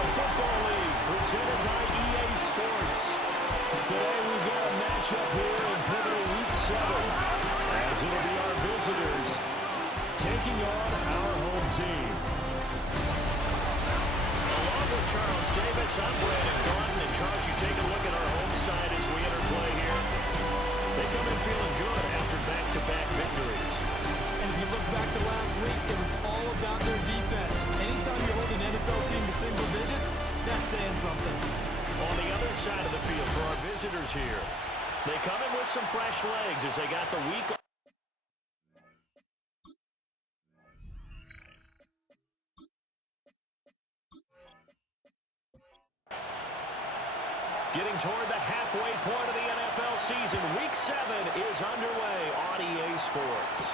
National Football League, presented by EA Sports. Today we've got a matchup here in pivotal Week 7, as it'll be our visitors taking on our home team. Along with Charles Davis, I'm Brandon Gaunton. And Charles, you take a look at our home side as we enter play here. They come in feeling good after back-to-back victories. And if you look back to last week, it was all about their defense. Anytime you hold an NFL team to single digits, that's saying something. On the other side of the field for our visitors here, they come in with some fresh legs as they got the week. Getting toward the halfway point of the NFL season, Week 7 is underway on EA Sports.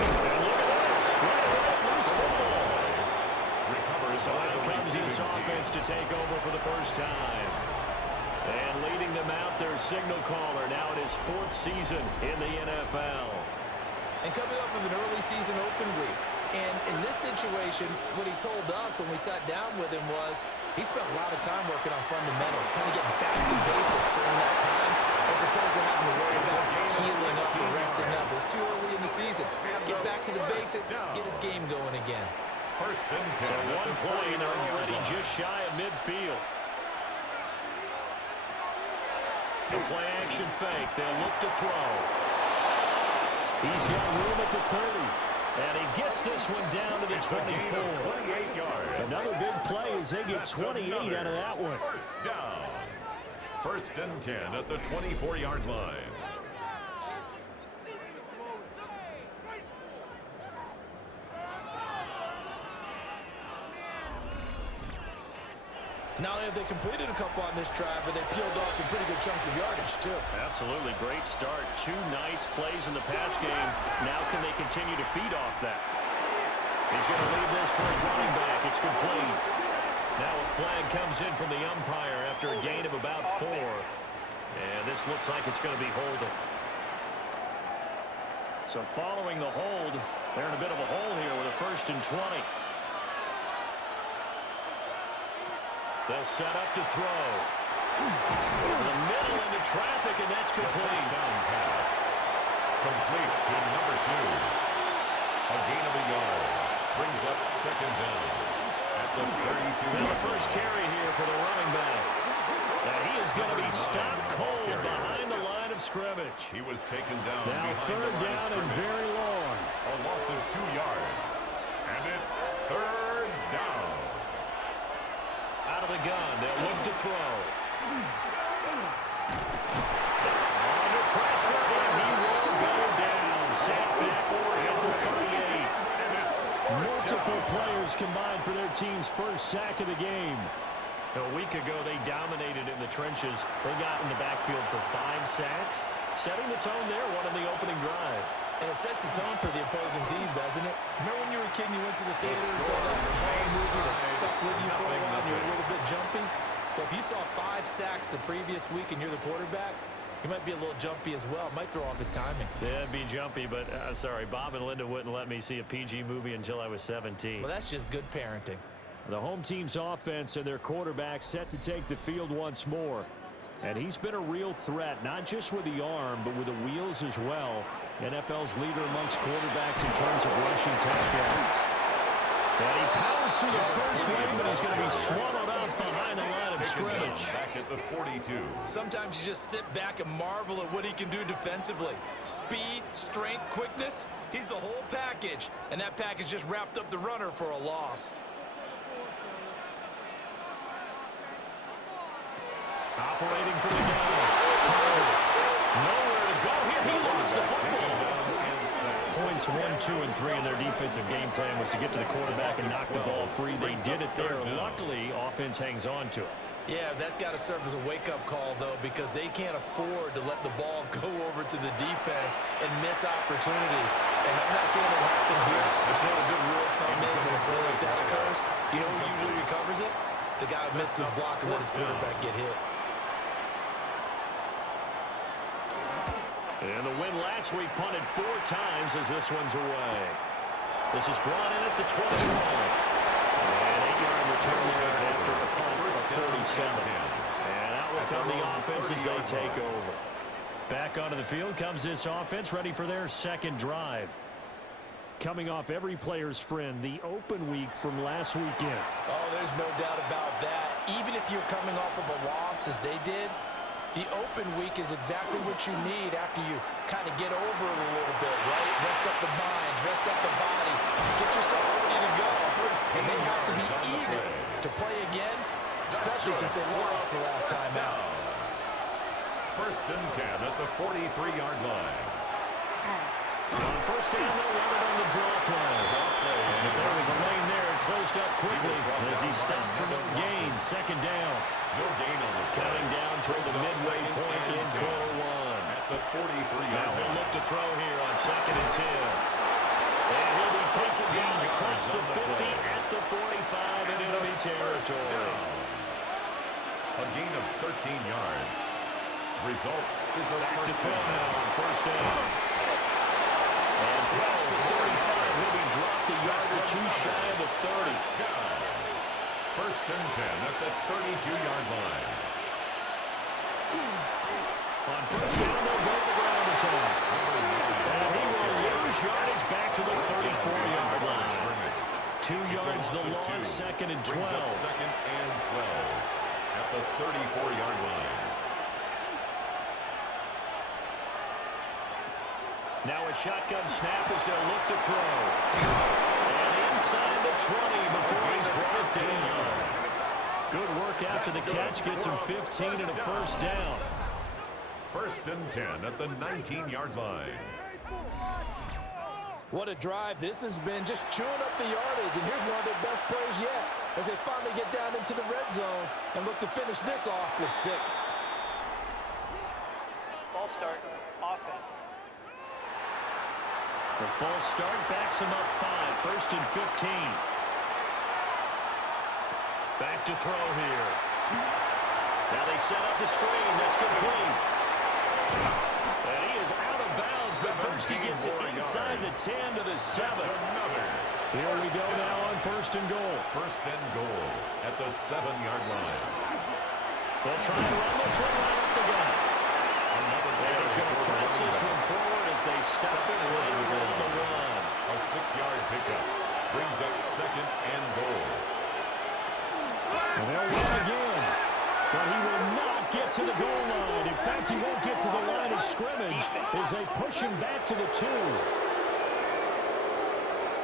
And look at this, right away, loose football. So out comes this offense to take over for the first time. And leading them out, their signal caller, now in his 4th season in the NFL. And coming off of an early season open week. And in this situation, what he told us when we sat down with him was he spent a lot of time working on fundamentals, kind of getting back to basics during that time, as opposed to having to worry about healing up or resting up. It's too early in the season. Get back to the basics, get his game going again. First and 10. So one play, and they're already just shy of midfield. The play action fake. They'll look to throw. He's got room at the 30. And he gets this one down to the 24. 28 yards. Another big play as they get 28 out of that one. First down. First and 10 at the 24-yard line. Not only have they completed a couple on this drive, but they peeled off some pretty good chunks of yardage, too. Absolutely. Great start. 2 nice plays in the pass game. Now can they continue to feed off that? He's going to leave this for his running back. It's complete. Now a flag comes in from the umpire after a gain of about 4. And this looks like it's going to be holding. So following the hold, they're in a bit of a hole here with a 1st and 20. They'll set up to throw. Over the middle into traffic, and that's complete. Down pass. Complete to number 2. A gain of a yard. Brings up 2nd down at the 32. Now the first carry here for the running back. And he is going to be stopped cold behind the line of scrimmage. He was taken down. Now behind 3rd down and very long. A loss of 2 yards. And it's 3rd down. Out of the gun, they'll look to throw. Under pressure, and he will go down. Sacked back at the 38. Multiple players combined for their team's first sack of the game. A week ago, they dominated in the trenches. They got in the backfield for 5 sacks, setting the tone there, one in the opening drive. And it sets the tone for the opposing team, doesn't it? Remember when you were a kid and you went to the theater and saw that horror movie that stuck with you for a while and you were a little bit jumpy? Well, if you saw 5 sacks the previous week and you're the quarterback, he might be a little jumpy as well. Might throw off his timing. Yeah, it'd be jumpy, but sorry, Bob and Linda wouldn't let me see a PG movie until I was 17. Well, that's just good parenting. The home team's offense and their quarterback set to take the field once more. And he's been a real threat, not just with the arm, but with the wheels as well. NFL's leader amongst quarterbacks in terms of rushing touchdowns. And he powers through the first wave, but he's going to be swallowed up behind the line of scrimmage. Back at the 42. Sometimes you just sit back and marvel at what he can do defensively. Speed, strength, quickness, he's the whole package. And that package just wrapped up the runner for a loss. Operating from the gun. Nowhere to go here. He lost the football. Points 1, 2, and 3 in their defensive game plan was to get to the quarterback and knock the ball free. They did it there. Luckily, offense hangs on to it. Yeah, that's got to serve as a wake-up call, though, because they can't afford to let the ball go over to the defense and miss opportunities. And I'm not saying it happened here. It's not a good rule of thumb is when a play like that occurs. You know who usually recovers it? The guy who missed his block and let his quarterback get hit. And the win last week punted 4 times as this one's away. This is brought in at the 21. 8-yard return there after a punt of 47. And out will come the offense as they take over. Back onto the field comes this offense, ready for their second drive. Coming off every player's friend, the open week from last weekend. Oh, there's no doubt about that. Even if you're coming off of a loss as they did, the open week is exactly what you need after you kind of get over it a little bit, right? Rest up the mind, rest up the body, get yourself ready to go. And they have to be eager to play again, especially since they lost the last time out. First and 10 at the 43-yard line. On first down, they'll run it on the draw play. And if there was a lane there, it closed up quickly as he stopped for no gain. Second down. No gain on the play. Counting down toward the midway point in quarter one. At the 43-yard Now he'll look to throw here on second and 10. And he'll be taken down across the 50 at the 45 in enemy territory. A gain of 13 yards. Result is a Back to first throw down. now on first down. And across the 35, he'll be dropped a yard or two shy of the 30. First and 10 at the 32-yard line. On first down, they'll go to the ground attack. And he will lose yardage back to the 34-yard line. 2 yards the loss, second and 12. Brings up second and 12 at the 34-yard line. Now a shotgun snap as they'll look to throw. And inside the 20 before he's brought down. Good work after the catch. Gets him 15 and a first down. First and 10 at the 19-yard line. What a drive this has been, just chewing up the yardage. And here's one of their best plays yet as they finally get down into the red zone and look to finish this off with 6. Ball start, offense. The false start backs him up 5. First and 15. Back to throw here. Now they set up the screen. That's complete. And he is out of bounds, but first he gets it inside the 10 to the 7. Here we go now on first and goal. First and goal at the 7-yard line. They'll try to run this one right up the gut. And he's going to press this one forward as they stop it right around the run. A 6-yard pickup brings up second and goal. And they'll run again. But he will not get to the goal line. In fact, he won't get to the line of scrimmage as they push him back to the 2.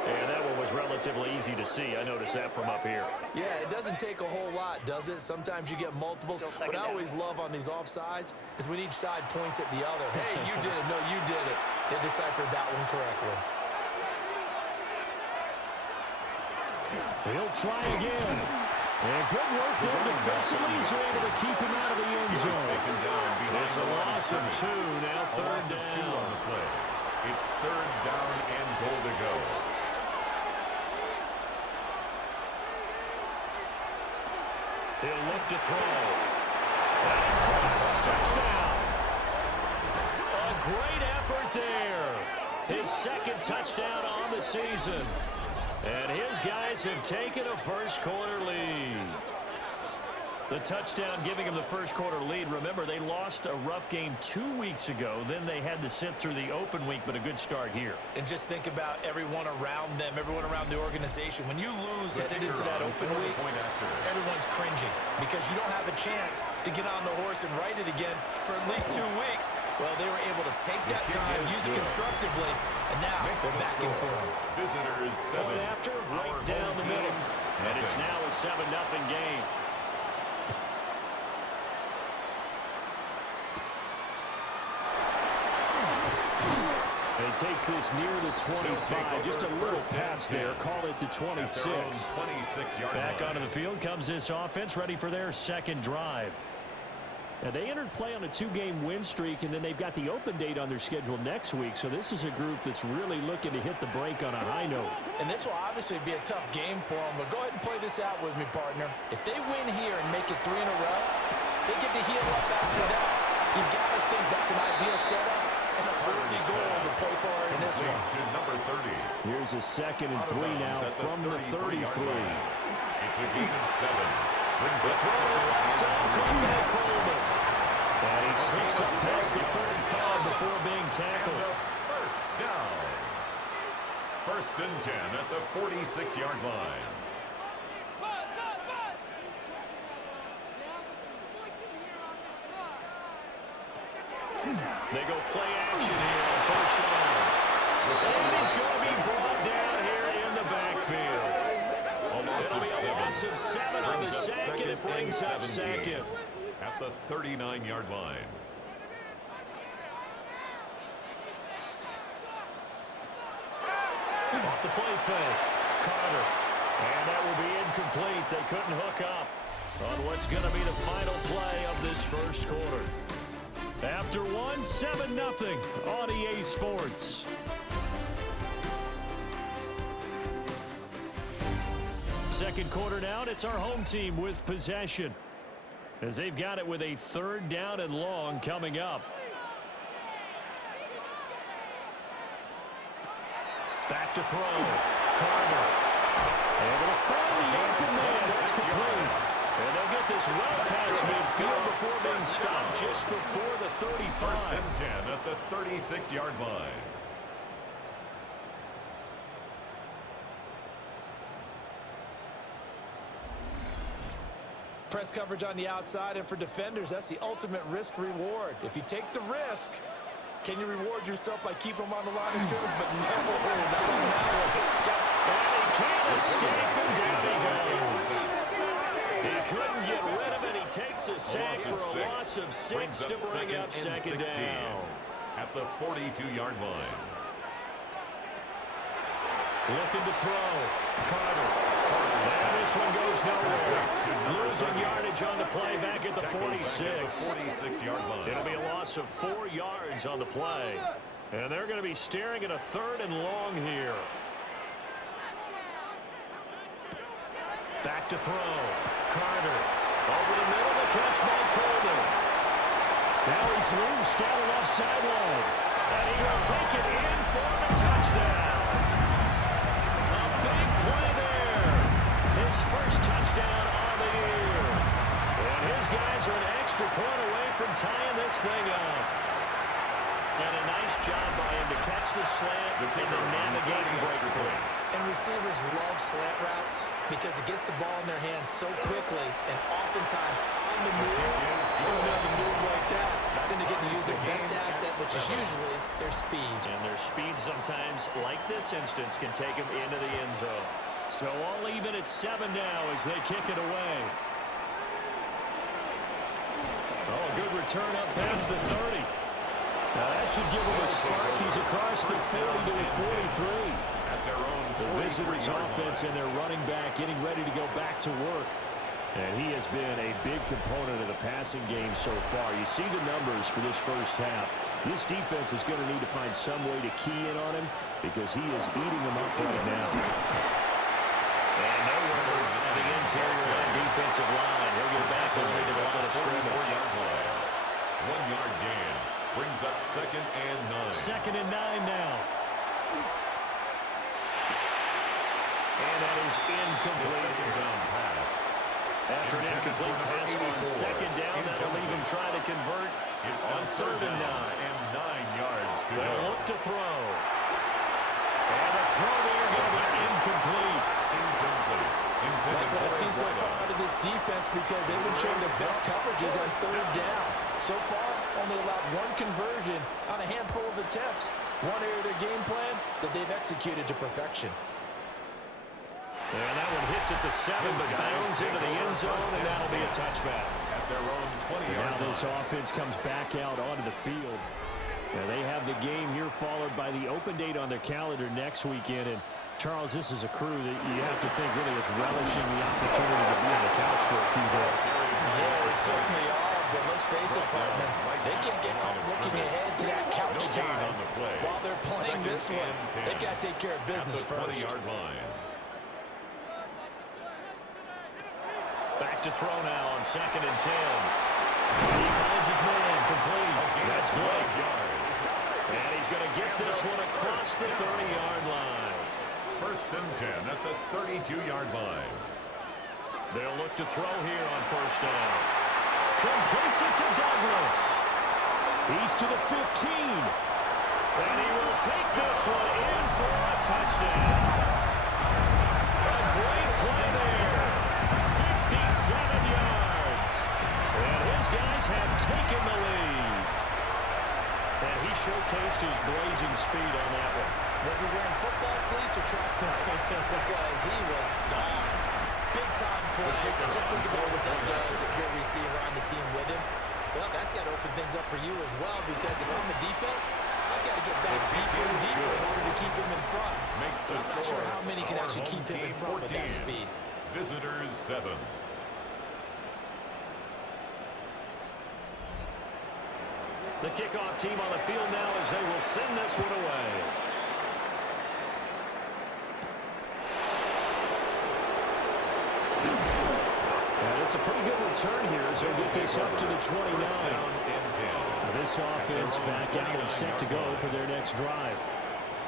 And that one was relatively easy to see. I noticed that from up here. Yeah, it doesn't take a whole lot, does it? Sometimes you get multiples. What I always love on these offsides is when each side points at the other. Hey, you did it. No, you did it. They deciphered that one correctly. He'll try again. And good work there defensively. He's able to keep him out of the end zone. It's a loss of 2. Now third down. On the play. It's third down and goal to go. He'll look to throw. That's caught. Touchdown. A great effort there. His second touchdown on the season. And his guys have taken a first-quarter lead. The touchdown giving him the first-quarter lead. Remember, they lost a rough game 2 weeks ago. Then they had to sit through the open week, but a good start here. And just think about everyone around them, everyone around the organization. When you lose headed into that open week, everyone's cringing because you don't have a chance to get on the horse and ride it again for at least 2 weeks. Well, they were able to take that time, use it constructively, and now they're back in form. Visitors 7. Point after, right down the middle. And it's now a 7-0 game. And he takes this near the 25. Just a little pass there. Call it the 26. Back onto the field comes this offense, ready for their second drive. And they entered play on a 2-game win streak, and then they've got the open date on their schedule next week. So this is a group that's really looking to hit the break on a high note. And this will obviously be a tough game for them, but go ahead and play this out with me, partner. If they win here and make it 3 in a row, they get to heal up after that. You've got to think that's an ideal setup and a early goal to play for in this one. To number 30. Here's a 2nd and 3 now from the 33. It's a gain of 7. Brings The up throw to the left side, Coleman. And he slips up past the 35 before being tackled. First down. 1st and 10 at the 46-yard line. They go play action here on 1st down. And he's going to be brought down here in the backfield. It'll be a loss of 7 on the sack, and it brings up 2nd. At the 39-yard line. Off the play fake. Carter. And that will be incomplete. They couldn't hook up on what's going to be the final play of this first quarter. After one, 7-0 on EA Sports. Second quarter now, and it's our home team with possession, as they've got it with a 3rd down and long coming up. Back to throw. Carter. Able to find the open man. It's complete. And they'll get this well past midfield before being stopped just before the 35. 1st and 10 at the 36-yard line. Press coverage on the outside, and for defenders, that's the ultimate risk-reward. If you take the risk, can you reward yourself by keeping them on the line of scrimmage? But no, not on that one. And he can't escape, and down he goes. He couldn't get rid of it. He takes a sack for a loss of 6 to bring up 2nd down. At the 42-yard line. Looking to throw. Carter. And this one goes nowhere. Losing yardage on the play back at the 46. 46-yard line. It'll be a loss of 4 yards on the play. And they're going to be staring at a 3rd and long here. Back to throw. Carter. Over the middle, the catch by Coleman. Now he's loose down the left sideline. And he will take it in for the touchdown. A big play there. His first touchdown on the year. And his guys are an extra point away from tying this thing up. And a nice job by him to catch the slant and to navigate and break free. And receivers love slant routes because it gets the ball in their hands so quickly, and oftentimes on the move, you don't have to move like that. Then they get to use their best asset, which is usually their speed. And their speed sometimes, like this instance, can take them into the end zone. So all even at 7 now as they kick it away. Oh, a good return up past the 30. Now that should give him a spark. He's across the 40 to the 43. At their own The visitors' offense and their running back getting ready to go back to work. And he has been a big component of the passing game so far. You see the numbers for this first half. This defense is going to need to find some way to key in on him because he is eating them up right now. And nowhere on the interior and defensive line. He'll get back away to the line of scrimmage. 1-yard gain. Brings up 2nd and 9. 2nd and 9 now. And that is incomplete. Second down pass. After an incomplete pass on 2nd down, that'll leave him trying to convert on 3rd and 9. And 9 yards to They'll go. look to throw. And the throw there going to be incomplete. Incomplete. Like what I've seen so far out of this defense because they've been showing the best coverages on 3rd down. So far, only allowed 1 conversion on a handful of attempts. One area of their game plan that they've executed to perfection. And that one hits at the 7, but bounds into the end zone, and that'll be a touchback. At their own 20-yard Now this offense comes back out onto the field. And they have the game here followed by the open date on their calendar next weekend. And Charles, this is a crew that you have to think really is relishing the opportunity to be on the couch for a few days. Yeah, they certainly are, but let's face it, partner, they can't get caught looking ahead to that couch time while they're playing this one. They've got to take care of business first. 20-yard line. Back to throw now on 2nd and 10. He finds his man complete. That's Blake. And he's going to get this one across the 30-yard line. 1st and 10 at the 32-yard line. They'll look to throw here on 1st down. Completes it to Douglas. He's to the 15. And he will take this one in for a touchdown. A great play there. 67 yards. And his guys have taken the lead. And he showcased his blazing speed on that one. Was he wearing football cleats or track spikes? Because he was gone. Big-time play. And just think about what that does if you're a receiver on the team with him. Well, that's got to open things up for you as well, because if I'm a defense, I've got to get back deeper and deeper in order to keep him in front. I'm not sure how many can actually keep him in front with that speed. Visitors 7. The kickoff team on the field now as they will send this one away. And it's a pretty good return here as they get this up to the 29. This offense back out and set to go for their next drive.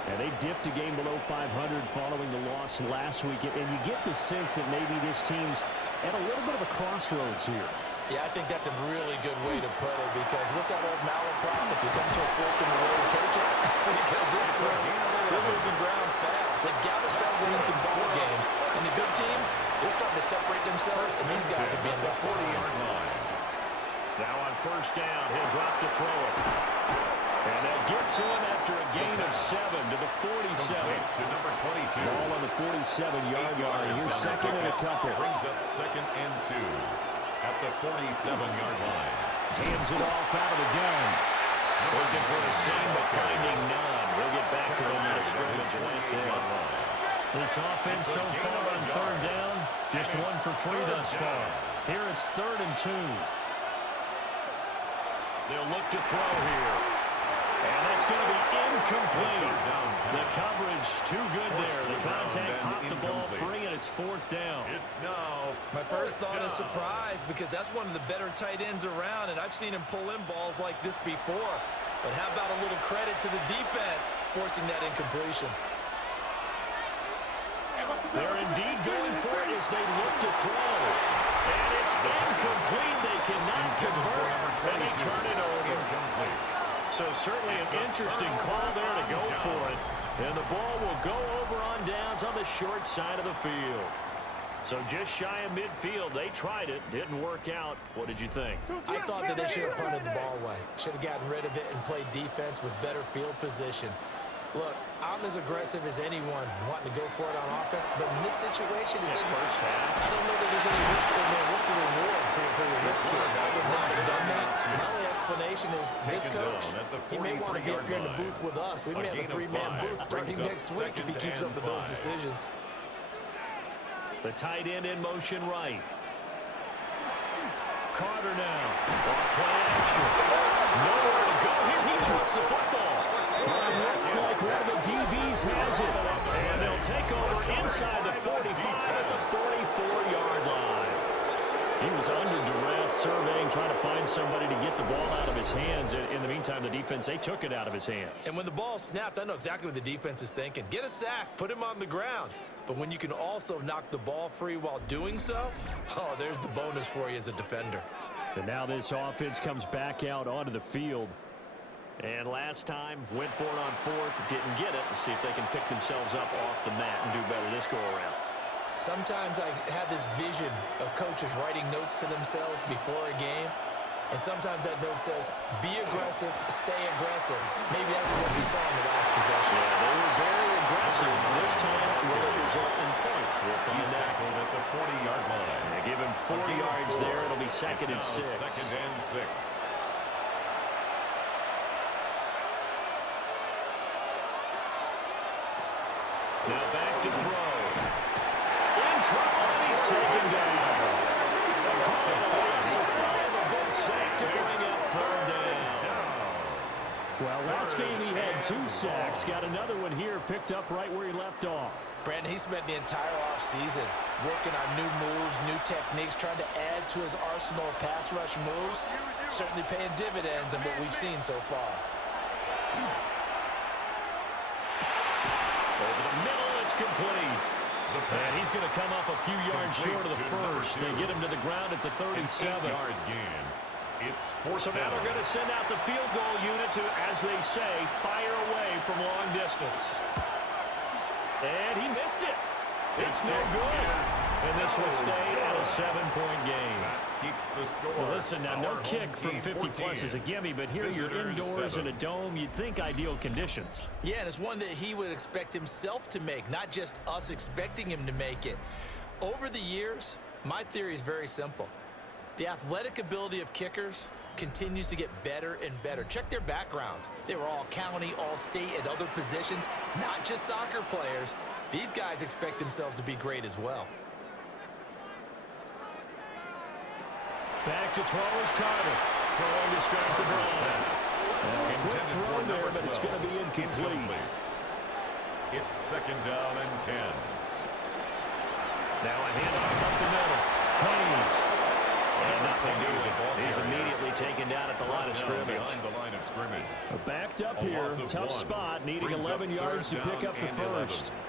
And they dipped a game below 500 following the loss last week. And you get the sense that maybe this team's at a little bit of a crossroads here. Yeah, I think that's a really good way to put it, because what's that old malaprop? If you come to a fork in the road, take it. Because this crowd, they're losing ground fast. They've got to start winning some ball games. And the good teams, they're starting to separate themselves, and these guys are being left 40-yard line. Now on 1st down, he'll drop to throw it. And they'll get to him after a gain of 7 to the 47. To number 22. Ball on the 47-yard line. Here's 2nd and a couple. Brings up 2nd and 2 at the 47-yard line. Hands it off out of the gun. Looking for the same, but finding none. We'll get back to them in a scrimmage, and that's it. This offense so far on 3rd down, just 1 for 3 thus far. Here it's 3rd and 2. They'll look to throw here. And that's going to be incomplete. The coverage too good there. The contact popped the ball free, and it's 4th down. It's now. My first thought is surprise, because that's one of the better tight ends around, and I've seen him pull in balls like this before. But how about a little credit to the defense forcing that incompletion? They're indeed going for it as they look to throw. And it's incomplete. They cannot convert, and they turn it over. So certainly an interesting call there to go for it. And the ball will go over on downs on the short side of the field. So just shy of midfield. They tried it. Didn't work out. What did you think? I thought that they should have punted the ball away. Should have gotten rid of it and played defense with better field position. Look, I'm as aggressive as anyone wanting to go for it on offense, but in this situation, it didn't. First half. I don't know that there's any risk in there. What's the reward for your risk here? I would not have done that. My only explanation is this coach, he may want to be up here in the booth with us. We may have a 3-man booth starting next week if he keeps up with those decisions. The tight end in motion right. Carter now. Off play action. Nowhere to go here. He lost the football. Looks like one of the DBs has it. And they'll take over inside the 45 at the 44-yard line. He was under duress, surveying, trying to find somebody to get the ball out of his hands. In the meantime, the defense, they took it out of his hands. And when the ball snapped, I know exactly what the defense is thinking. Get a sack, put him on the ground. But when you can also knock the ball free while doing so, oh, there's the bonus for you as a defender. And now this offense comes back out onto the field. And last time, went for it on 4th, didn't get it. We'll see if they can pick themselves up off the mat and do better this go-around. Sometimes I have this vision of coaches writing notes to themselves before a game, and sometimes that note says, be aggressive, stay aggressive. Maybe that's what we saw in the last possession. Yeah, they were very aggressive. This time, will it result in points? We'll find He's out. tackled at the 40-yard line. They give him 4 yards there. It'll be 2nd and 6. 2nd and 6. Now back to throw. In trouble, and he's taken down. A call to the whistle for the big sack to bring up 3rd down. Well, last game he had 2 sacks. Got another one here, picked up right where he left off. Brandon, he spent the entire offseason working on new moves, new techniques, trying to add to his arsenal of pass rush moves. Certainly paying dividends in what we've seen so far. complete. And he's going to come up a few yards short of the first. They get him to the ground at the 37. 8-yard gain. It's fourth So now down. they're going to send out the field goal unit to, as they say, fire away from long distance. And he missed it. It's no good. And this will stay at a 7-point game. That keeps the score. Well, listen, now no Our kick home from team 50-plus is a 14. gimme, but here you're Visitors indoors 7. in a dome. You'd think ideal conditions. Yeah, and it's one that he would expect himself to make, not just us expecting him to make it. Over the years, my theory is very simple. The athletic ability of kickers continues to get better and better. Check their backgrounds. They were all county, all state, at other positions, not just soccer players. These guys expect themselves to be great as well. Back to throw is Carter. Throwing to start the drive. Quick throw there, but it's going to be incomplete. It's second down and 10. Now a handoff up the middle. Hayes. And nothing doing. He's immediately taken down at the line of scrimmage. Behind the line of scrimmage. Backed up A here. loss of Tough 1. spot. Needing Brings up 11 yards to third pick down up the and first. 11.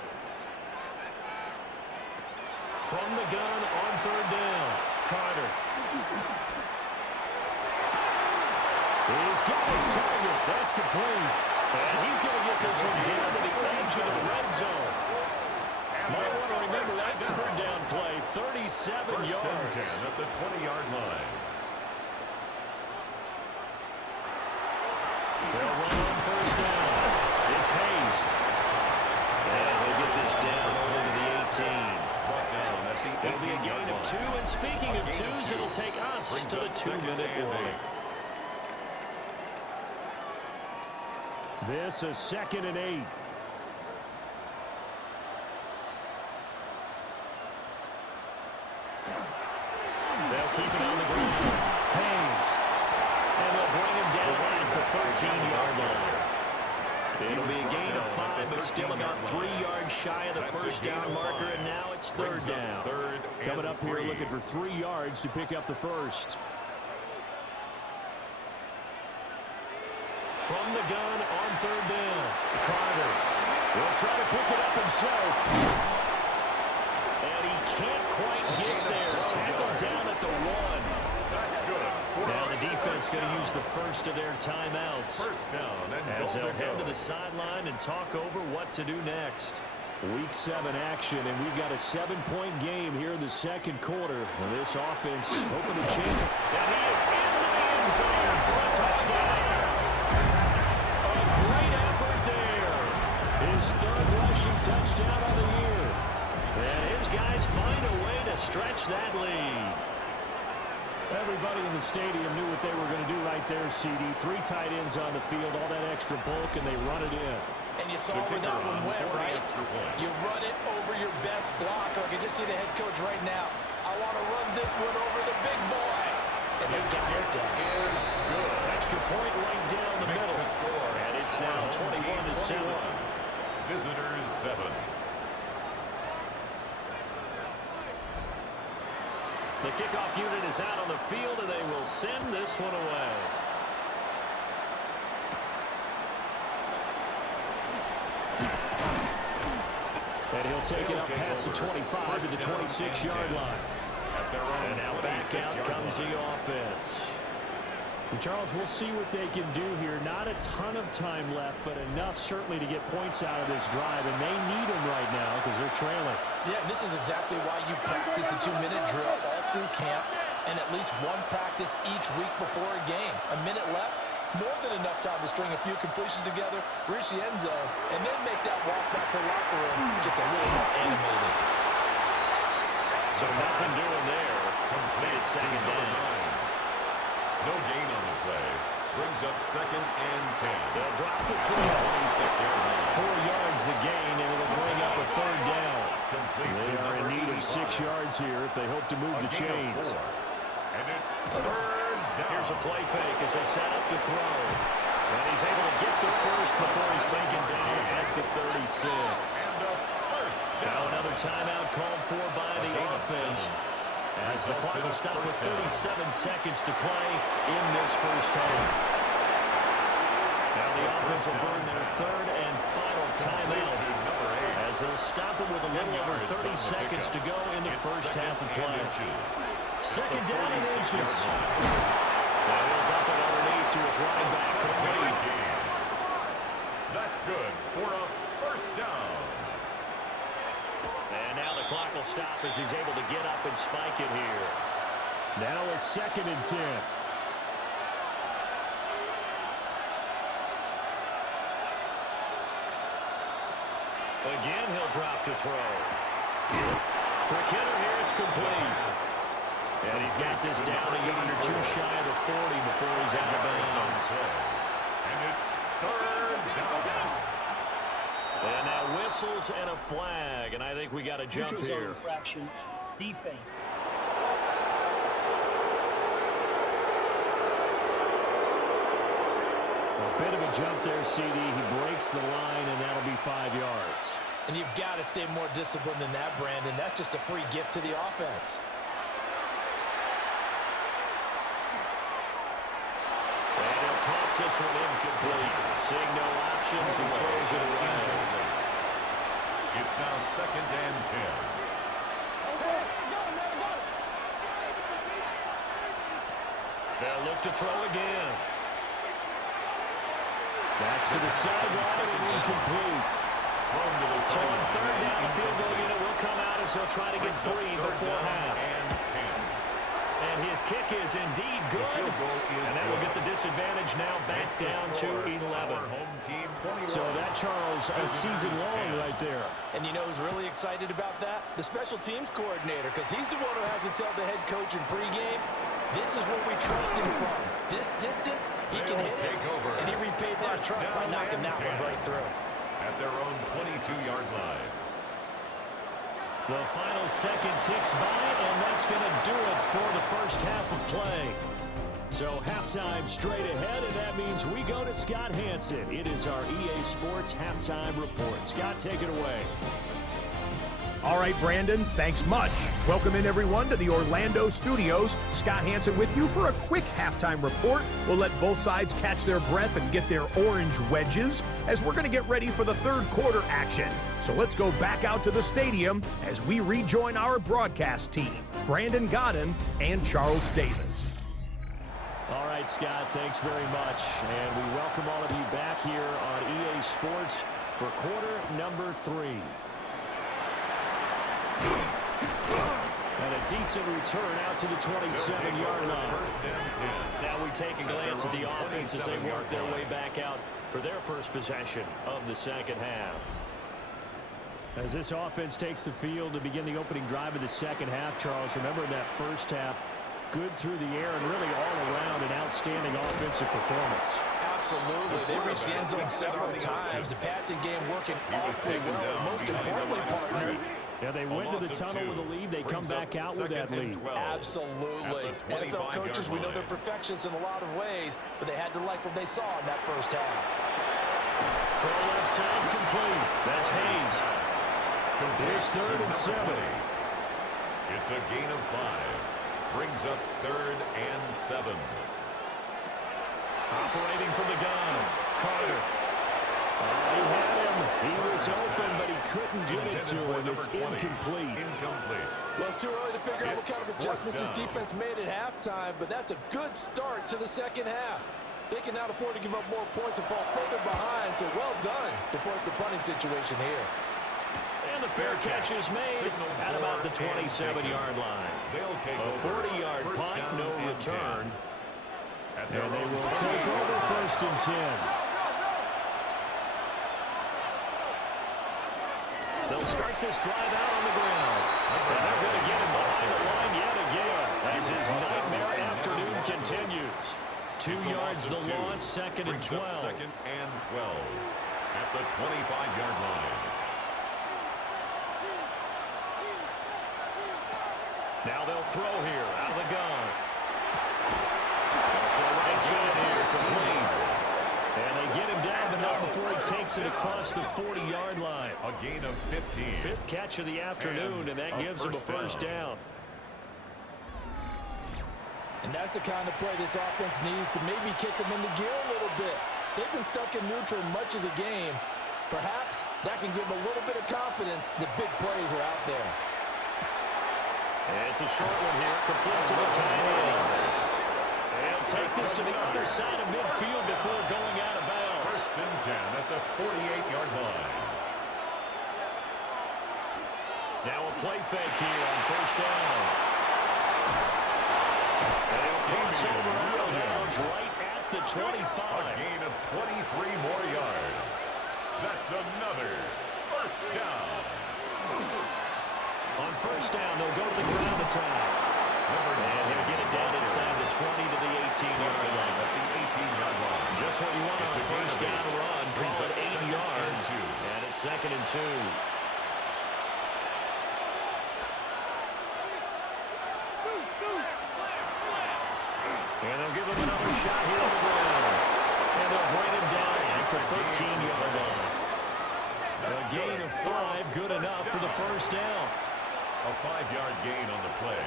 From the gun on third down. Carter. He's got his target. That's complete. And he's going to get this one down to the edge of the red zone. Might want to remember that third down play. 37 First yards. and 10 at the 20-yard line. They'll run on first down. It's Hayes. And they'll get this down over to the 18. Brought down at the It'll be a gain 18-yard of 2. line. And speaking of twos, it'll take us Brings to the up second 2-minute and warning. 8. This is 2nd and 8. They'll keep it on the ground. Hayes. And they'll bring him down at the 13-yard line. It'll be a gain of 5, but still about 3 yards shy of the first down marker, and now it's third down. Coming up here looking for 3 yards to pick up the first. From the gun on third down. Carter will try to pick it up himself. And he can't quite get there. Tackled down at the 1. That's good. Now the defense going to use the first of their timeouts. First down and As goal they'll head to go. the sideline and talk over what to do next. Week 7 action, and we've got a 7-point game here in the second quarter. And this offense hoping to change it. And he is in the end zone for a touchdown. A great effort there. His 3rd rushing touchdown of the year. And his guys find a way to stretch that lead. Everybody in the stadium knew what they were going to do right there, CD. 3 tight ends on the field, all that extra bulk, and they run it in. And you saw where that one went, right? You run it over your best blocker. I can just see the head coach right now. I want to run this one over the big boy. And they got it done. Extra point right down the Makes middle. the score. And it's now 21-7. Visitors 7. The kickoff unit is out on the field, and they will send this one away. And he'll take it up past the 25 to the 26-yard line. And now back out comes the offense. And Charles, we'll see what they can do here. Not a ton of time left, but enough certainly to get points out of this drive. And they need them right now because they're trailing. Yeah, this is exactly why you practice a 2-minute drill all through camp and at least one practice each week before a game. A minute left, more than enough time to string a few completions together, reach the end zone, and then make that walk back to the locker room just a little more animated. So nothing doing there. It's second down. No gain on the play. Brings up second and 10. They'll drop to 3. 26-yard line. 4 yards the gain, and it'll bring up a third down. Complete They to are in number need of 6 85. yards here if they hope to move A the gain of chains. 4. And it's third down. Here's a play fake as they set up to throw. And he's able to get the first before he's taken down at the 36. And a first Now down. another timeout called for by the gain of offense. 7. As the clock will stop with First down. 37 seconds to play in this first half. Now the offense will burn their third and final timeout as as they'll stop it with a little over 30 seconds to go in the first half of play. Second down and inches. Now he'll dump it underneath to his running back. Complete. That's good for a first down. And now the clock will stop as he's able to get up and spike it here. Now a 2nd and 10. Again, he'll drop to throw. Quick hitter here, it's complete. And he's got this down a yard or two shy of the 40 before he's out of bounds. And it's third down. And now whistles and a flag, and I think we got a jump Neutral zone here. infraction. Defense. A bit of a jump there, CD. He breaks the line, and that'll be 5 yards. And you've got to stay more disciplined than that, Brandon. That's just a free gift to the offense. And he'll toss this one incomplete. Seeing no options, he throws it away. It's now 2nd and 10. They'll look to throw again. That's to the sideline and incomplete. So on third down, the field goal unit will come out as they'll try to get 3 before half. And his kick is indeed good. And that will get the disadvantage now back down to 11. So that, Charles, a season long right there. And you know who's really excited about that? The special teams coordinator, because he's the one who has to tell the head coach in pregame, this is what we trust him from. This distance, he can hit it. And he repaid that trust by knocking that one right through. At their own 22-yard line. The final second ticks by, and that's going to do it for the first half of play. So halftime straight ahead, and that means we go to Scott Hansen. It is our EA Sports Halftime Report. Scott, take it away. All right, Brandon, thanks much. Welcome in, everyone, to the Orlando studios. Scott Hansen with you for a quick halftime report. We'll let both sides catch their breath and get their orange wedges as we're going to get ready for the third quarter action. So let's go back out to the stadium as we rejoin our broadcast team, Brandon Godden and Charles Davis. All right, Scott, thanks very much. And we welcome all of you back here on EA Sports for quarter number 3. And a decent return out to the 27-yard line. Now we take a glance at the offense as they work their way back out for their first possession of the second half. As this offense takes the field to begin the opening drive of the second half, Charles, remember in that first half, good through the air and really all around an outstanding offensive performance. Absolutely. They reached the end zone several times. The passing game working awfully well. And most importantly, partner, yeah, they went to the tunnel with a lead. They come back out with that lead. Absolutely. NFL coaches, we know they're perfectionists in a lot of ways, but they had to like what they saw in that first half. Throw left side complete. That's Hayes. Here's 3rd and 7. It's a gain of 5. Brings up 3rd and 7. Operating from the gun, Carter. He had him. He was open, but he couldn't get it to him. It's incomplete. Well, it's too early to figure out what kind of adjustments this defense made at halftime, but that's a good start to the second half. They can now afford to give up more points and fall further behind, so well done to force the punting situation here. And the fair catch is made at about the 27-yard line. A 40-yard punt, no return. And they will take over 1st and 10. They'll start this drive out on the ground. And they're going to get him behind the line yet again as his nightmare afternoon continues. 2 yards the loss, 2nd and 12. 2nd and 12 at the 25-yard line. Now they'll throw here out of the gun. They'll throw right side here, complete. And they get him down, but not before he takes it across the 40-yard line. A gain of 15. 5th catch of the afternoon, and that gives him a first down. And that's the kind of play this offense needs to maybe kick them into gear a little bit. They've been stuck in neutral much of the game. Perhaps that can give him a little bit of confidence that big plays are out there. It's a short one here, complete to the tight end. They'll take this to the other side of midfield before going out of bounds. First and 10 at the 48-yard line. Now a play fake here on first down. They'll cross over out of bounds right at the 25. A gain of 23 more yards. That's another first down. On first down, they'll go to the ground attack. And he'll get it down inside the 20 to the 18-yard line. At the 18-yard line. Just what you want on a first down run. Call it 8 yards. And it's 2nd and 2. And they'll give him another shot here on the ground. And they'll bring him down at the 13-yard line. A gain of 5, good enough for the first down. A 5-yard gain on the play.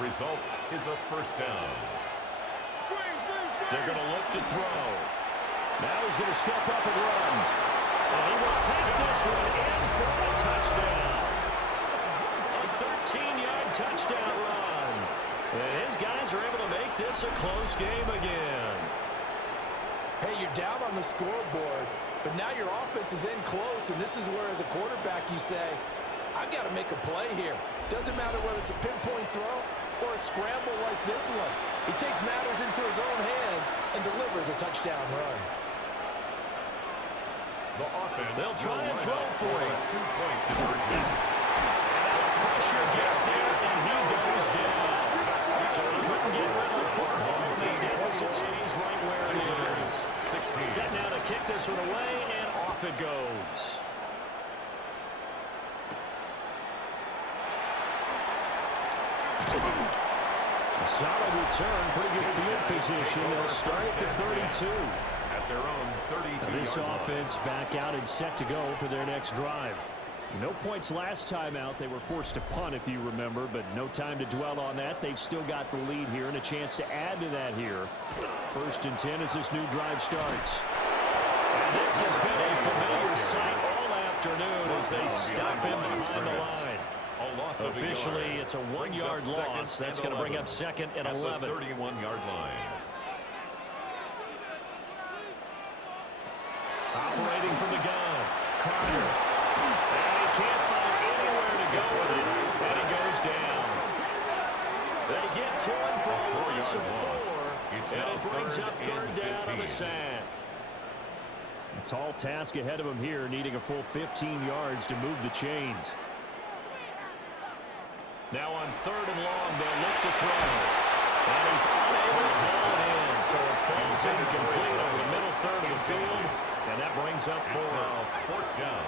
Result is a first down. They're going to look to throw. Now he's going to step up and run. And he will take this one in for a touchdown. A 13-yard touchdown run. And his guys are able to make this a close game again. Hey, you're down on the scoreboard, but now your offense is in close, and this is where, as a quarterback, you say, I've got to make a play here. Doesn't matter whether it's a pinpoint throw or a scramble like this one. He takes matters into his own hands and delivers a touchdown run. The offense They'll try and throw for a it. 2-point conversion. And the pressure gets there, and he goes down. So he couldn't get rid of the football. The deficit stays right where it is. 16. Set now to kick this one away, and off it goes. A solid return, pretty good field position. They'll start at the 32. At their own 32-yard This offense back out and set to go for their next drive. No points last time out. They were forced to punt, if you remember, but no time to dwell on that. They've still got the lead here and a chance to add to that here. 1st and 10 as this new drive starts. And this has been a familiar sight all afternoon as they stop him behind the line. Officially, it's a 1-yard loss. That's going to bring up 2nd and 11. 31-yard line. Operating from the gun, Carter. And he can't find anywhere to go with it, and he goes down. They get to him for a loss of 4, and it brings up 3rd down on the sack. A tall task ahead of him here, needing a full 15 yards to move the chains. Now on 3rd and long, they'll look to throw. And he's unable to haul it in, so it falls incomplete over the middle third of the field, and that brings up 4th down.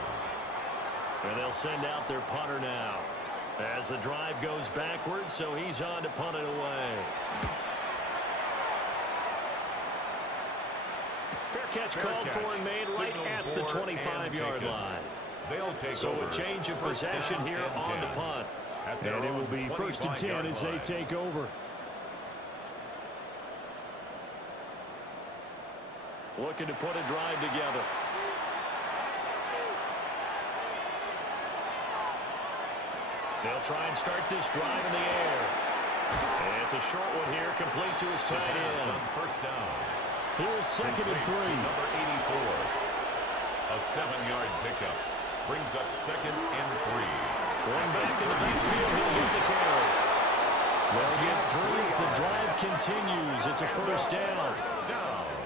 And they'll send out their punter now as the drive goes backwards, so he's on to punt it away. Fair catch called for and made right at the 25-yard line. They'll take So over. a change of possession here on the punt. And it will be 1st and 10 as they take over. Looking to put a drive together. They'll try and start this drive in the air. And it's a short one here, complete to his tight end. First down. Here's 2nd and 3. Number 84. A 7-yard pickup. Brings up 2nd and 3. Going back in the backfield, he'll get the carry. They'll get 3 as the drive continues. It's a first down.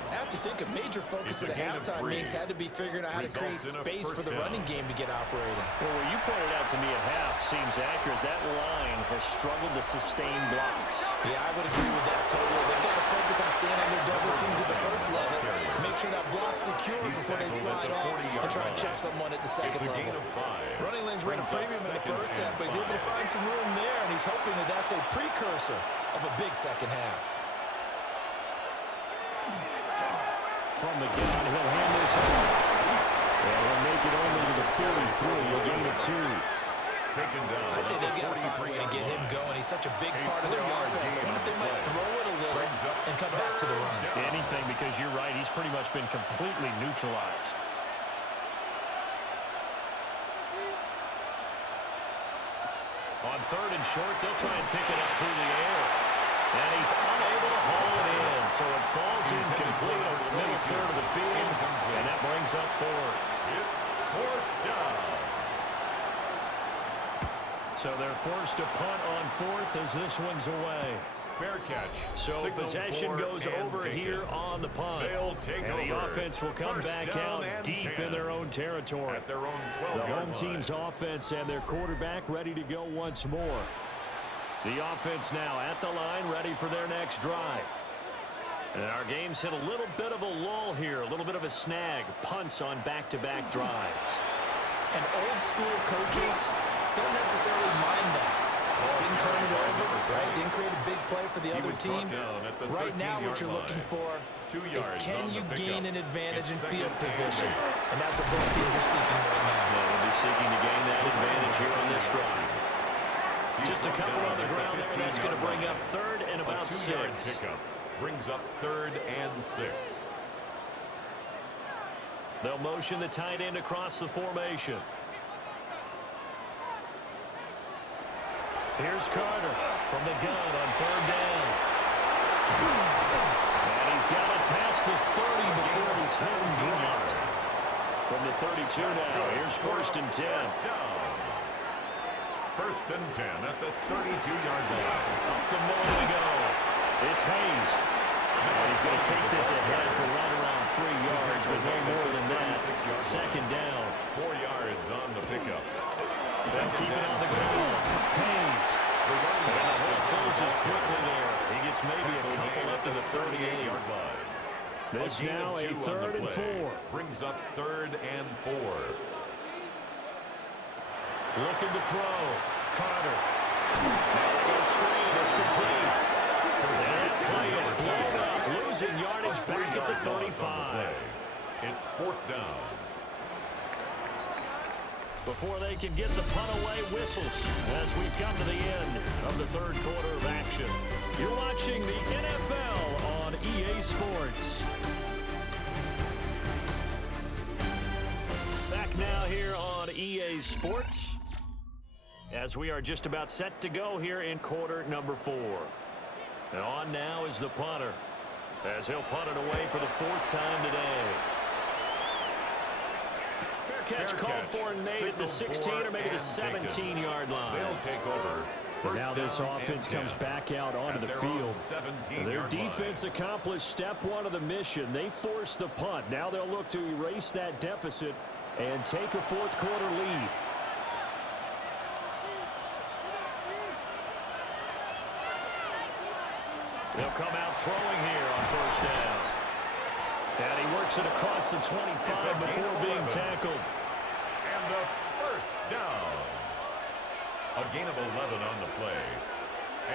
I have to think a major focus of the halftime meetings had to be figuring out how to create space for the running game to get operating. Well, what you pointed out to me at half seems accurate. That line has struggled to sustain blocks. Yeah, I would agree with that totally. They've got to focus on staying on their double teams at the first level, make sure that block's secure before they slide off and try and chip someone at the second level. Running lanes ran a premium in the first half, but he's able to find some room there, and he's hoping that that's a precursor of a big second half. From the gun, he'll hand this off. And he'll make it only to the 43, a gain of 2. Taken down. I'd say they've got to find a way to get him going. He's such a big part of their offense. I wonder if they might throw it a little and come back to the run. Anything, because you're right, he's pretty much been completely neutralized. On 3rd and short, they'll try and pick it up through the air. And he's unable to haul it in, so it falls incomplete over the middle third of the field, and that brings up 4th. It's 4th down. So they're forced to punt on 4th as this one's away. Fair catch. So possession goes over here on the punt. They'll take and the over. offense will come back out deep in their own territory. At their own The 12-yard home team's offense and their quarterback ready to go once more. The offense now at the line, ready for their next drive. And our game's hit a little bit of a lull here, a little bit of a snag. Punts on back-to-back drives. And old school coaches don't necessarily mind that. Didn't turn it over, right? Didn't create a big play for the other team. Right now what you're looking for is can you gain an advantage in field position? And that's what both teams are seeking right now. They'll be seeking to gain that advantage here on this drive. Just a couple on the ground there. That's going to bring up 3rd and about 6. Pickup brings up 3rd and 6. They'll motion the tight end across the formation. Here's Carter from the gun on 3rd down. And he's got it past the 30 before he's hit and dropped. From the 32 now, here's 1st and 10. 1st and 10 at the 32-yard line. Up the middle we go. It's Hayes. And he's going to take this ahead for right around 3 yards, but no more than that. 2nd down. 4 yards on the pickup. They'll keep it on the ground. Hayes. And the hole closes quickly there. He gets maybe a couple up to the 38-yard line. This now a 3rd and 4. Brings up 3rd and 4. Looking to throw. Carter. Now they go screen. It's complete. That play is blown up. Losing yardage back at the 35. It's 4th down. Before they can get the punt away, whistles as we've come to the end of the 3rd quarter of action. You're watching the NFL on EA Sports. Back now here on EA Sports as we are just about set to go here in quarter number 4. And on now is the punter as he'll punt it away for the 4th time today. Catch called for and made at the 16 or maybe the 17-yard line. They'll take over. And now this offense comes back out onto the field. Their defense accomplished step 1 of the mission. They forced the punt. Now they'll look to erase that deficit and take a 4th quarter lead. They'll come out throwing here on 1st down. And he works it across the 25 before being tackled. And a 1st down. A gain of 11 on the play.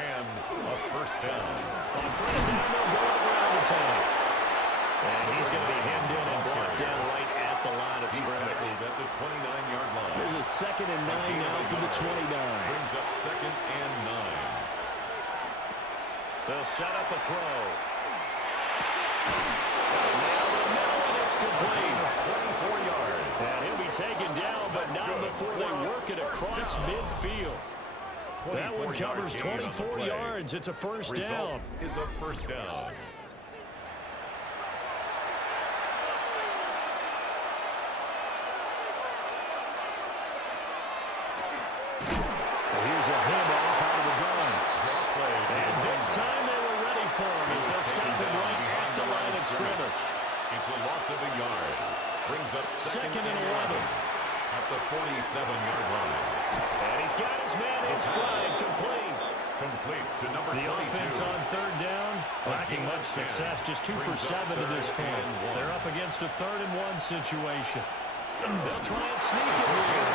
And a 1st down. On 1st down, they'll go to the ground attack. And he's going to be hemmed in and brought down right at the line of scrimmage. At the 29-yard line. There's a 2nd and 9 now from the 29. Brings up 2nd and 9. They'll set up a throw. Now the middle, and it's complete. 24 yards. And he'll be taken down, but not before they work it across midfield. That one covers 24 yards. It's a 1st down. Is a 1st down. Here's a handoff out of the gun. And this time they were ready for him as they'll stop him right at the line of scrimmage. It's a loss of a yard. Brings up 2nd and 11 at the 47-yard line. And he's got his man in stride, complete. Complete to number 22. The offense on 3rd down, lacking much success, just 2 for 7 to this point. They're up against a 3rd and 1 situation. They'll try and sneak it here.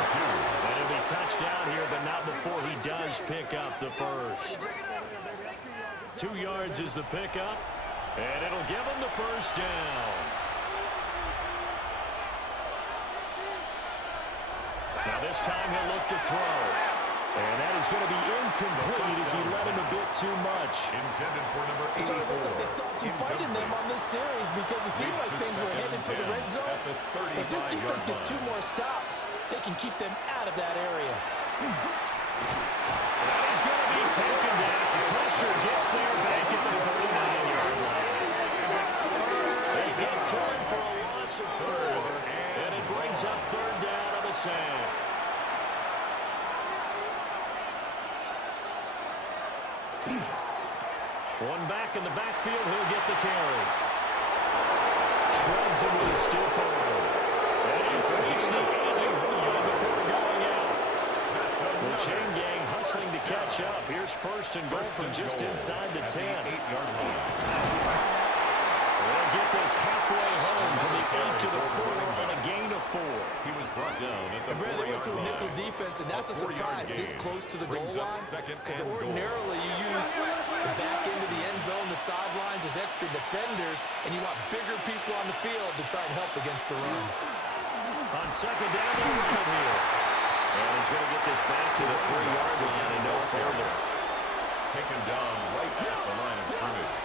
And he'll be touched down here, but not before he does pick up the 1st. 2 yards is the pickup, and it'll give him the 1st down. Now this time he'll look to throw. And that is going to be incomplete as he let him a bit too much. Intended for number 84. So it looks like they stopped some fight in them on this series because it seemed like things were headed for the red zone. But this defense gets 2 more stops. They can keep them out of that area. And he's going to be taken down. Pressure gets there back at the 39-yard line. They get to him for a loss of 4, and it brings up third down on the sand. One back in the backfield, he'll get the carry. Shreds him with a stiff arm. And he's reached the 80 before going out. The chain gang hustling to catch up. Here's first and goal from just inside the 10. 8-yard line. They'll get this halfway home from the 8 to the 4 on a gain of 4. He was brought down at the 4-yard line. They went to a nickel defense, and that's a surprise this close to the goal line. Because ordinarily you use the back end of the end zone, the sidelines as extra defenders, and you want bigger people on the field to try and help against the run. On second down, they'll run it here. And he's going to get this back to the 3-yard line and no further. Taken down right at the line of scrimmage.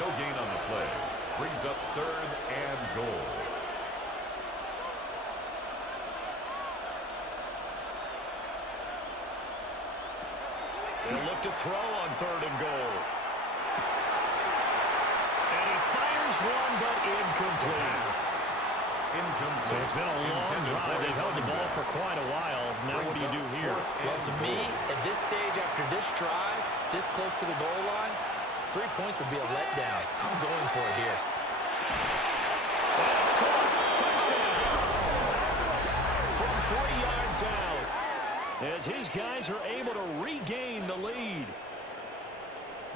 No gain on the play. Brings up third and goal. They'll look to throw on third and goal. And he fires one, but incomplete. Incomplete. So it's been a long drive. They've held the ball for quite a while. Now what do you do here? Well, to me, at this stage, after this drive, this close to the goal line, 3 points would be a letdown. I'm going for it here. That's caught. Touchdown. From 3 yards out. As his guys are able to regain the lead.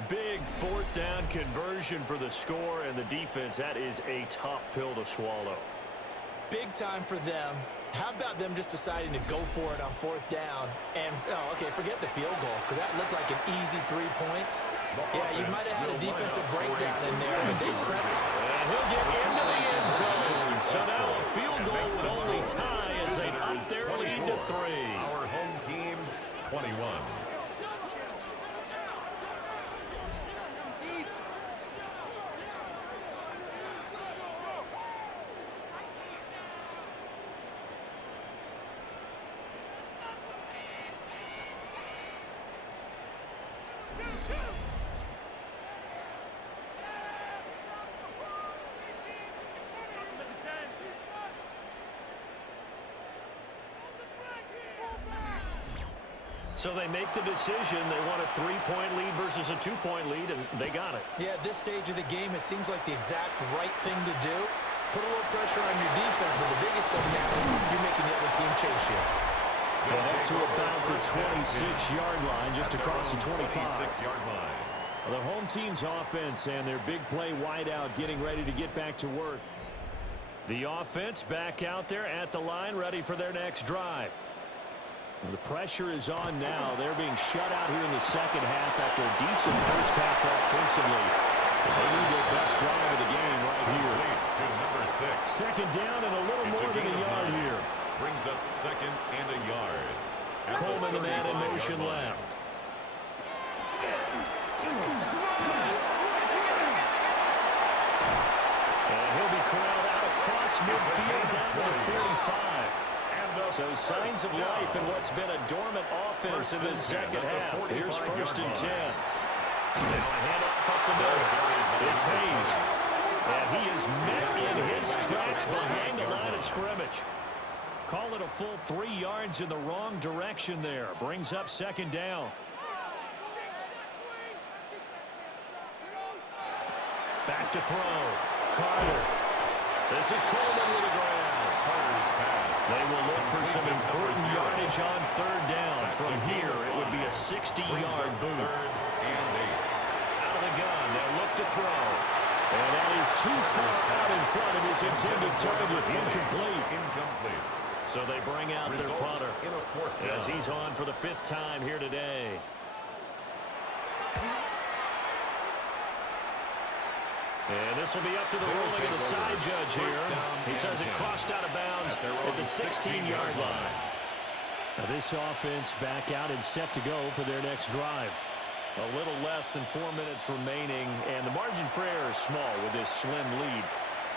Big fourth down conversion for the score, and the defense, that is a tough pill to swallow. Big time for them. How about them just deciding to go for it on fourth down? And, okay, forget the field goal, because that looked like an easy 3 points. Yeah, you might have had a defensive breakdown in there, but they pressed it. And he'll get into the end zone. So now a field goal would only tie as they up their lead to 3. Our home team, 21. So they make the decision. They want a 3-point lead versus a 2-point lead, and they got it. Yeah, at this stage of the game, it seems like the exact right thing to do. Put a little pressure on your defense, but the biggest thing now is you're making the other team chase you. Well, up to about the 26-yard line, just across the 25. 26-yard line. Well, the home team's offense and their big play wideout getting ready to get back to work. The offense back out there at the line, ready for their next drive. Well, the pressure is on now. They're being shut out here in the second half after a decent first half offensively. They need their best drive of the game right here. To number 6. Second down and a little more than a yard here. Brings up second and a yard. Coleman, the man in motion left. And he'll be corralled out across midfield down to the 45. So signs of life in what's been a dormant offense in this second half. Here's first and 10. Now a handoff up the middle. It's Hayes. And he is met in his tracks behind the line of scrimmage. Call it a full 3 yards in the wrong direction there. Brings up second down. Back to throw. Carter. This is Coleman with the ground. Carter's pass. They will look for some important yardage on third down. From here, it would be a 60-yard boot. Out of the gun, they'll look to throw. And that is too far out in front of his intended target. Incomplete. So they bring out their punter as he's on for the 5th time here today. And this will be up to the ruling of the side judge here. He says it crossed out of bounds at the 16-yard line. Now this offense back out and set to go for their next drive. A little less than 4 minutes remaining, and the margin for error is small with this slim lead.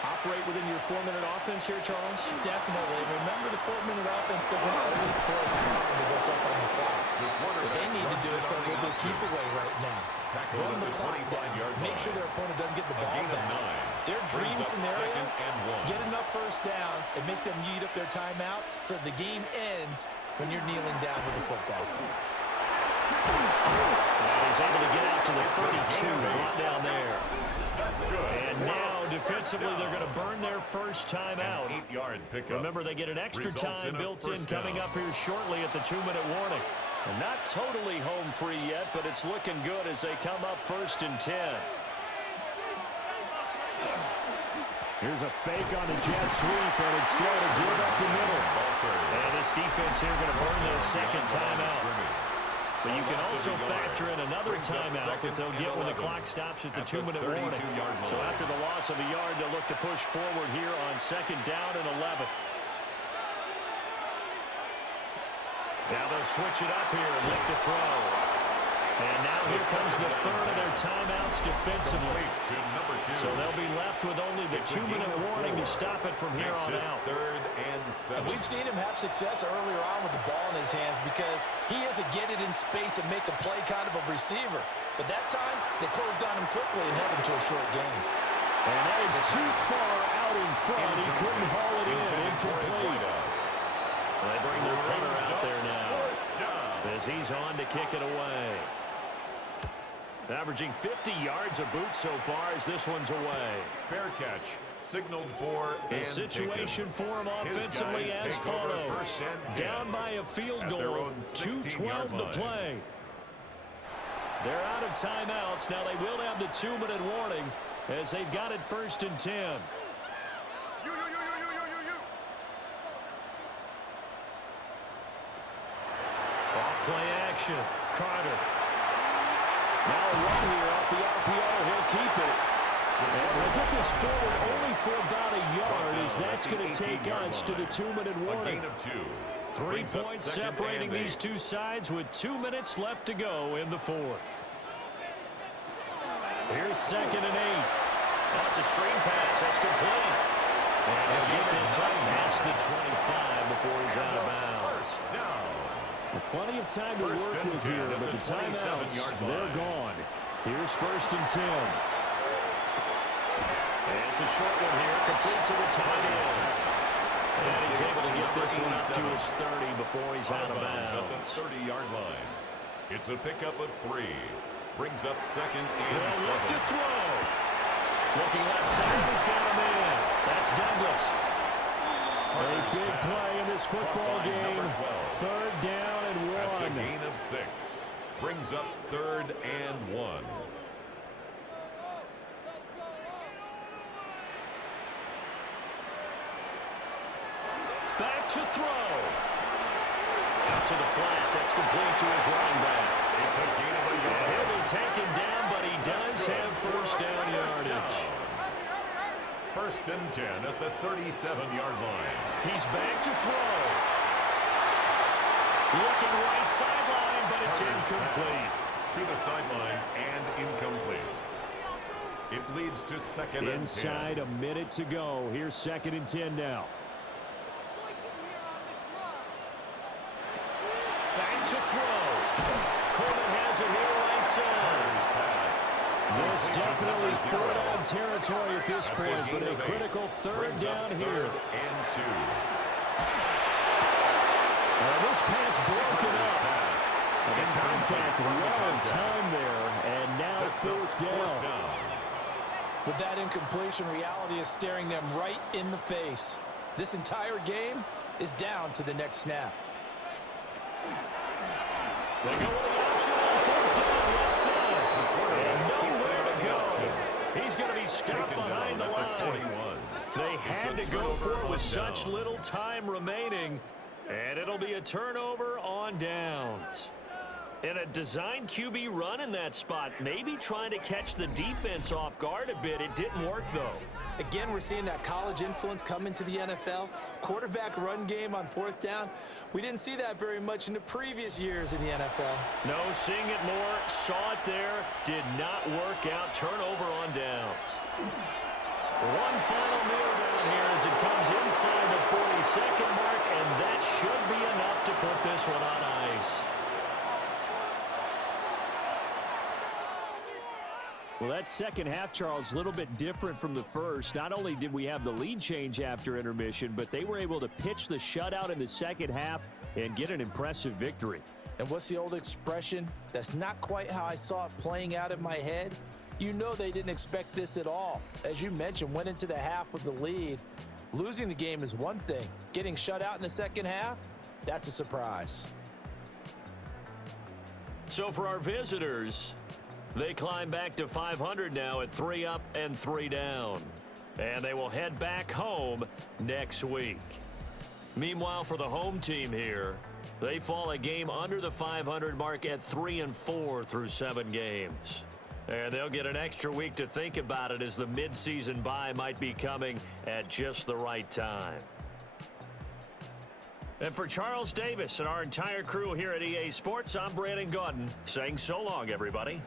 Operate within your 4-minute offense here, Charles? Definitely. Remember, the 4-minute offense doesn't always correspond to what's up on the clock. clock down. Make sure their opponent doesn't get the ball back. Their dream scenario, get enough first downs and make them eat up their timeouts so the game ends when you're kneeling down with the football. And he's able to get out to the 32, brought down there. And now, defensively, they're going to burn their first time out. 8-yard pickup. Remember, they get an extra time built in coming up here shortly at the 2-minute warning. And not totally home free yet, but it's looking good as they come up 1st and 10. Here's a fake on the jet sweep, and it's still to give up the middle. And this defense here going to burn their second timeout. But you can also factor in another timeout that they'll get when the clock stops at the 2-minute warning. So after the loss of a yard, they'll look to push forward here on 2nd down and 11. Now they'll switch it up here and look to throw. And now here comes the third of their timeouts defensively. So they'll be left with only the 2-minute warning to stop it from here on out. 3rd and 7. And we've seen him have success earlier on with the ball in his hands because he has to get it in space and make a play kind of a receiver. But that time, they closed on him quickly and held him to a short gain. And that is too far out in front. He couldn't haul it in. Incomplete. They bring their punter out there now as he's on to kick it away. Averaging 50 yards a boot so far as this one's away. Fair catch. Signaled for the situation for him offensively as follows. Down by a field goal, 2:12 to play. They're out of timeouts. Now they will have the 2-minute warning as they've got it 1st and 10. Off-play action. Carter. Now a run here off the RPO. He'll keep it. And we'll get this forward only for about a yard as that's going to take us to the 2-minute warning. 3 points separating these two sides with 2 minutes left to go in the 4th. Here's 2nd and 8. That's a screen pass. That's complete. And he'll get this up past the 25 before he's out of bounds. Plenty of time to work with here, but the timeouts, they're gone. Here's 1st and 10. And it's a short one here, complete to the tight end. And he's able to get this one up to his 30 before he's out of bounds. At the 30-yard line. It's a pickup of 3. Brings up 2nd and 7. Look to throw. Looking left side, he's got him in. That's Douglas. A big play in this football game. 3rd down and 1. That's a gain of 6. Brings up 3rd and 1. Back to throw. Out to the flat. That's complete to his running back. It's a gain of a yard. He'll be taken down, but he does have 1st down yardage. 1st and 10 at the 37-yard line. He's back to throw. Looking right sideline, but it's incomplete. To the sideline and incomplete. It leads to 2nd and 10. Inside a minute to go. Here's 2nd and 10 now. Back to throw. Coleman has it here right side. This definitely 4th down territory at this point, but a critical 3rd down here. And 2. This pass broken up. And the contact long time there, and now 4th down. With that incompletion, reality is staring them right in the face. This entire game is down to the next snap. They go with the option on 4th down left side. And nowhere to go. He's going to be stopped behind the line. They had to go for it with such little time remaining. And it'll be a turnover on downs. And a design QB run in that spot, maybe trying to catch the defense off guard a bit. It didn't work, though. Again, we're seeing that college influence come into the NFL. Quarterback run game on 4th down. We didn't see that very much in the previous years in the NFL. No, seeing it more, saw it there, did not work out. Turnover on downs. One final kneel down here as it comes inside the 40-second mark, and that should be enough to put this one on ice. Well, that second half, Charles, a little bit different from the first. Not only did we have the lead change after intermission, but they were able to pitch the shutout in the second half and get an impressive victory. And what's the old expression? That's not quite how I saw it playing out in my head. You know they didn't expect this at all. As you mentioned, went into the half with the lead. Losing the game is one thing. Getting shut out in the second half, that's a surprise. So for our visitors, they climb back to 500 now at 3 up and 3 down. And they will head back home next week. Meanwhile, for the home team here, they fall a game under the 500 mark at 3-4 through 7 games. And they'll get an extra week to think about it as the midseason bye might be coming at just the right time. And for Charles Davis and our entire crew here at EA Sports, I'm Brandon Gaudin saying so long, everybody.